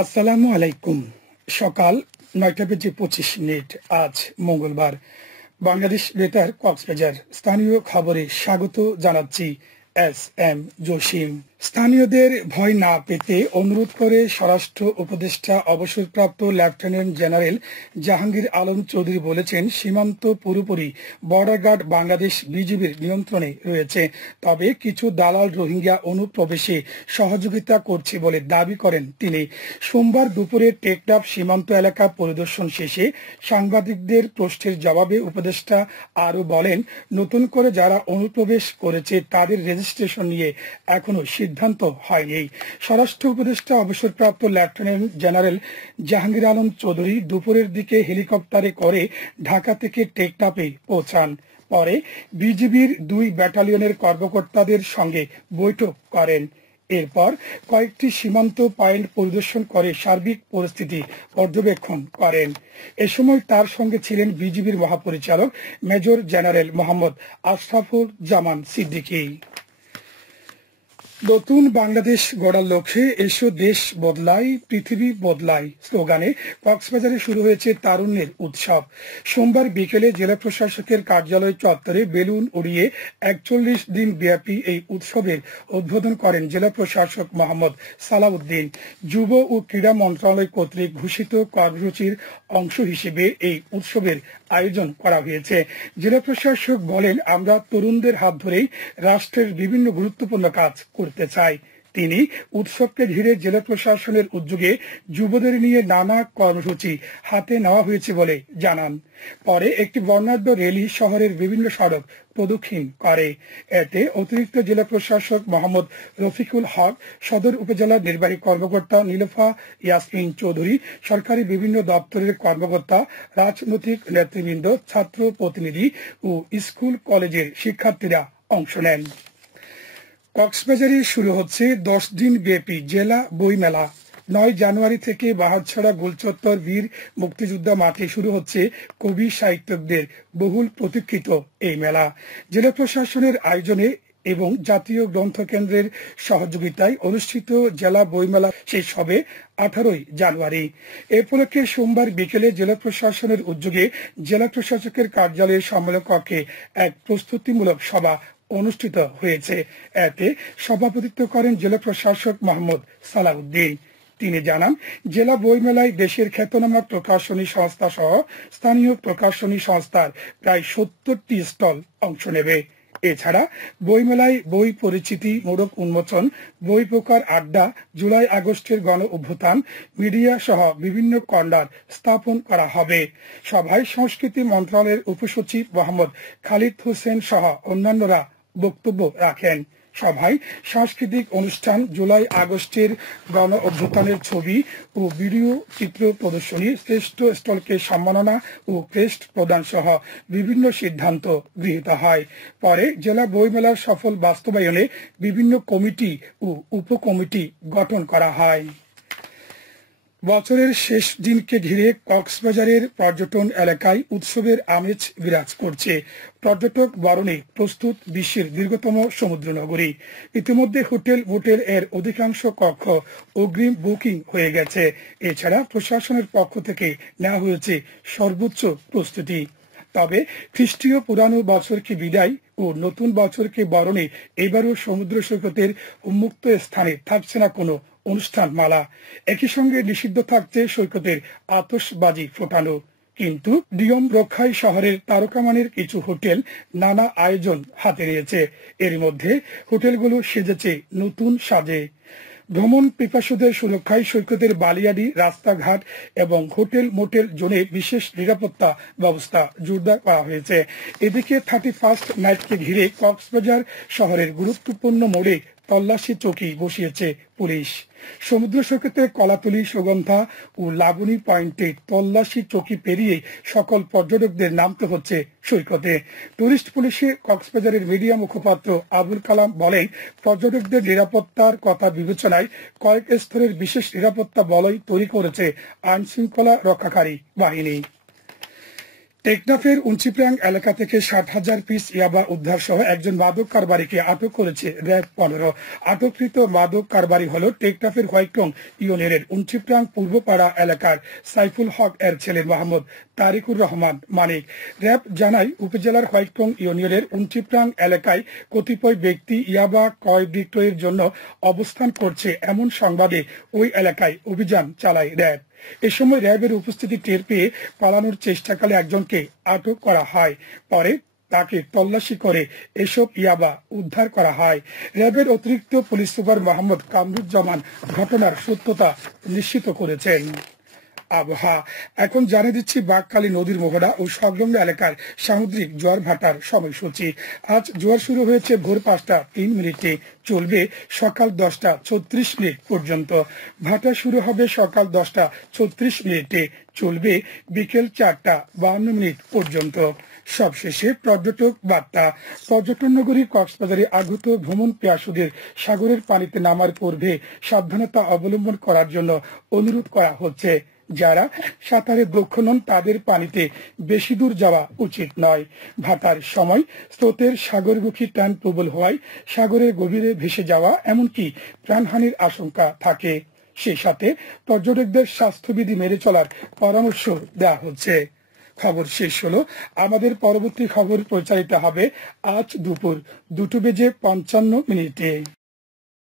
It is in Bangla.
আসসালামু আলাইকুম। সকাল ৯টা বেজে ২৫ মিনিট। আজ মঙ্গলবার। বাংলাদেশ বেতার কক্সবাজার স্থানীয় খবরে স্বাগত জানাচ্ছি এস এম জসিম। স্থানীয়দের ভয় না পেতে অনুরোধ করে স্বরাষ্ট্র উপদেষ্টা অবসরপ্রাপ্ত লেফটেন্যান্ট জেনারেল জাহাঙ্গীর আলম চৌধুরী বলেছেন, সীমান্ত পুরোপুরি বর্ডার গার্ড বাংলাদেশ বিজিবির নিয়ন্ত্রণে রয়েছে। তবে কিছু দালাল রোহিঙ্গা অনুপ্রবেশে সহযোগিতা করছে বলে দাবি করেন তিনি। সোমবার দুপুরে টেকনাফ সীমান্ত এলাকা পরিদর্শন শেষে সাংবাদিকদের প্রশ্নের জবাবে উপদেষ্টা আরও বলেন, নতুন করে যারা অনুপ্রবেশ করেছে তাদের রেজিস্ট্রেশন নিয়ে এখনো সিদ্ধান্ত হয়নি। স্বরাষ্ট্র উপদেষ্টা অবসরপ্রাপ্ত লেফটেন্যান্ট জেনারেল জাহাঙ্গীর আলম চৌধুরী দুপুরের দিকে হেলিকপ্টারে করে ঢাকা থেকে টেকনাফে পৌঁছান। পরে বিজিবির ২ ব্যাটালিয়নের কর্মকর্তাদের সঙ্গে বৈঠক করেন। এরপর কয়েকটি সীমান্ত পয়েন্ট পরিদর্শন করে সার্বিক পরিস্থিতি পর্যবেক্ষণ করেন। এ সময় তার সঙ্গে ছিলেন বিজিবির মহাপরিচালক মেজর জেনারেল মোহাম্মদ আশরাফুল জামান সিদ্দিকী। নতুন বাংলাদেশ গড়ার লক্ষ্যে এসো দেশ বদলাই পৃথিবী বদলাই স্লোগানে কক্সবাজারে শুরু হয়েছে তারুণ্যের উৎসব। সোমবার বিকেলে জেলা প্রশাসকের কার্যালয় চত্বরে বেলুন উড়িয়ে ৪১ দিন ব্যাপী এই উৎসবের উদ্বোধন করেন জেলা প্রশাসক মোহাম্মদ সালাউদ্দিন। যুব ও ক্রীড়া মন্ত্রণালয় কর্তৃক ঘোষিত কর্মসূচির অংশ হিসেবে এই উৎসবের আয়োজন করা হয়েছে। জেলা প্রশাসক বলেন, আমরা তরুণদের হাত ধরেই রাষ্ট্রের বিভিন্ন গুরুত্বপূর্ণ কাজ করতে চাই। তিনি উৎসবকে ঘিরে জেলা প্রশাসনের উদ্যোগে যুবদের নিয়ে নানা কর্মসূচি হাতে নেওয়া হয়েছে বলে জানান। পরে একটি বর্ণাঢ্য র্যালি শহরের বিভিন্ন সড়ক প্রদক্ষিণ করে। এতে অতিরিক্ত জেলা প্রশাসক মোহাম্মদ রফিকুল হক, সদর উপজেলা নির্বাহী কর্মকর্তা নীলুফা ইয়াসমিন চৌধুরী, সরকারি বিভিন্ন দপ্তরের কর্মকর্তা, রাজনৈতিক নেতৃবৃন্দ, ছাত্র প্রতিনিধি ও স্কুল কলেজের শিক্ষার্থীরা অংশ নেন। কক্সবাজারে শুরু হচ্ছে ১০ দিন ব্যাপী জেলা বইমেলা। ৯ জানুয়ারি থেকে বাহারছড়া গোলচত্বর বীর মুক্তিযোদ্ধা মাঠে শুরু হচ্ছে কবি সাহিত্যিকদের বহুল প্রতীক্ষিত এই মেলা। জেলা প্রশাসনের আয়োজনে এবং জাতীয় গ্রন্থকেন্দ্রের সহযোগিতায় অনুষ্ঠিত জেলা বইমেলা শেষ হবে ১৮ জানুয়ারি। এ উপলক্ষে সোমবার বিকেলে জেলা প্রশাসনের উদ্যোগে জেলা প্রশাসকের কার্যালয়ের সম্মেলন কক্ষে এক প্রস্তুতিমূলক সভা অনুষ্ঠিত হয়েছে। এতে সভাপতিত্ব করেন জেলা প্রশাসক মোহাম্মদ সালাউদ্দিন। তিনি জানান, জেলা বইমেলায় দেশের খ্যাতনামা প্রকাশনী সংস্থা সহ স্থানীয় প্রকাশনী সংস্থার প্রায় ৭০টি স্টল অংশ নেবে। এছাড়া বইমেলায় বই পরিচিতি, মোড়ক উন্মোচন, বই প্রকার আড্ডা, জুলাই আগস্টের গণ অভ্যুত্থান, মিডিয়া সহ বিভিন্ন কর্নার স্থাপন করা হবে। সভায় সংস্কৃতি মন্ত্রণালয়ের উপসচিব মোহাম্মদ খালিদ হোসেন সহ অন্যান্যরা বক্তব্য রাখেন। সভায় সাংস্কৃতিক অনুষ্ঠান, জুলাই আগস্টের গণ অভ্যুত্থানের ছবি ও ভিডিও চিত্র প্রদর্শনী, শ্রেষ্ঠ স্টলকে সম্মাননা ও ক্রেস্ট প্রদান সহ বিভিন্ন সিদ্ধান্ত গৃহীত হয়। পরে জেলা বইমেলার সফল বাস্তবায়নে বিভিন্ন কমিটি ও উপকমিটি গঠন করা হয়। বছরের শেষ দিনকে ঘিরে কক্সবাজারের পর্যটন এলাকায় উৎসবের আমেজ বিরাজ করছে। পর্যটক বরণে প্রস্তুত বিশ্বের দীর্ঘতম সমুদ্র নগরী। ইতিমধ্যে হোটেল মোটেল এর অধিকাংশ কক্ষ অগ্রিম বুকিং হয়ে গেছে। এছাড়া প্রশাসনের পক্ষ থেকে নেওয়া হয়েছে সর্বোচ্চ প্রস্তুতি। তবে খ্রিস্টীয় পুরানো বছরকে বিদায় ও নতুন বছরকে বরণে এবারও সমুদ্র সৈকতের উন্মুক্ত স্থানে থাকছে না কোনো অনুষ্ঠান মালা। একই সঙ্গে নিষিদ্ধ থাকছে সৈকতের আতশবাজি ফোটানো। কিন্তু নিয়ম রক্ষায় শহরের তারকামানের কিছু হোটেল নানা আয়োজন হাতে নিয়েছে। এর মধ্যে হোটেলগুলো সেজেছে নতুন সাজে। ভ্রমণ পিপাসুদের সুরক্ষায় সৈকতের বালিয়াড়ি, রাস্তাঘাট এবং হোটেল মোটেল জোনে বিশেষ নিরাপত্তা ব্যবস্থা জোরদার করা হয়েছে। এদিকে 31st নাইটকে ঘিরে কক্সবাজার শহরের গুরুত্বপূর্ণ মোড়ে তল্লাশি চৌকি বসিয়েছে পুলিশ। সমুদ্র সৈকতে কলাতলি, সুগন্ধা ও লাবণী পয়েন্টে তল্লাশি চৌকি পেরিয়ে সকল পর্যটকদের নামতে হচ্ছে সৈকতে। টুরিস্ট পুলিশে কক্সবাজারের মিডিয়া মুখপাত্র আবুল কালাম বলেন, পর্যটকদের নিরাপত্তার কথা বিবেচনায় কয়েক স্তরের বিশেষ নিরাপত্তা বলয় তৈরি করেছে আইন শৃঙ্খলা রক্ষাকারী বাহিনী। টেকনাফের উঞ্চিপ্রাং এলাকা থেকে 60,000 পিস ইয়াবা উদ্ধার সহ একজন মাদক কারবারিকে আটক করেছে র্যাব 15। আটককৃত মাদক কারবারি হল টেকনাফের হোয়াইটং ইউনিয়নের উঞ্চিপ্রাং পূর্বপাড়া এলাকার সাইফুল হক এর ছেলে মোহাম্মদ তারিকুর রহমান মানিক। র্যাব জানায়, উপজেলার হোয়াইটং ইউনিয়নের উঞ্চিপ্রাং এলাকায় কতিপয় ব্যক্তি ইয়াবা ক্রয় বিক্রয়ের জন্য অবস্থান করছে এমন সংবাদে ওই এলাকায় অভিযান চালায় র্যাব। এ সময় র্যাবের উপস্থিতি টের পেয়ে পালানোর চেষ্টাকালে একজনকে আটক করা হয়। পরে তাকে তল্লাশি করে এসব ইয়াবা উদ্ধার করা হয়। র্যাবের অতিরিক্ত পুলিশ সুপার মোহাম্মদ কামরুজ্জামান ঘটনার সত্যতা নিশ্চিত করেছেন। আবহাওয়া এখন জানিয়ে দিচ্ছি বাঁকখালী নদীর মোহনা ও সংলগ্ন এলাকার সামুদ্রিক জোয়ার ভাটার সময়সূচি। আজ জোয়ার শুরু হয়েছে ভোর 5টা 3 মিনিটে, চলবে সকাল 10টা 36 মিনিট পর্যন্ত। ভাটা শুরু হবে সকাল 10টা 36 মিনিটে, চলবে বিকেল 4টা 52 মিনিট পর্যন্ত। সবশেষে পর্যটক বার্তা। পর্যটন নগরী কক্সবাজারে আগত ভ্রমণ পিয়াসুদের সাগরের পানিতে নামার পূর্বে সাবধানতা অবলম্বন করার জন্য অনুরোধ করা হচ্ছে। যারা সাঁতারে দক্ষ নন তাদের পানিতে বেশি দূর যাওয়া উচিত নয়। ভাটার সময় স্রোতের সাগরমুখী টান প্রবল হওয়ায় সাগরের গভীরে ভেসে যাওয়া এমনকি প্রাণহানির আশঙ্কা থাকে। সেই সাথে পর্যটকদের স্বাস্থ্যবিধি মেনে চলার পরামর্শ দেওয়া হচ্ছে। খবর শেষ হলো। আমাদের পরবর্তী খবর প্রচারিত হবে আজ দুপুর 2:55 মিনিটে।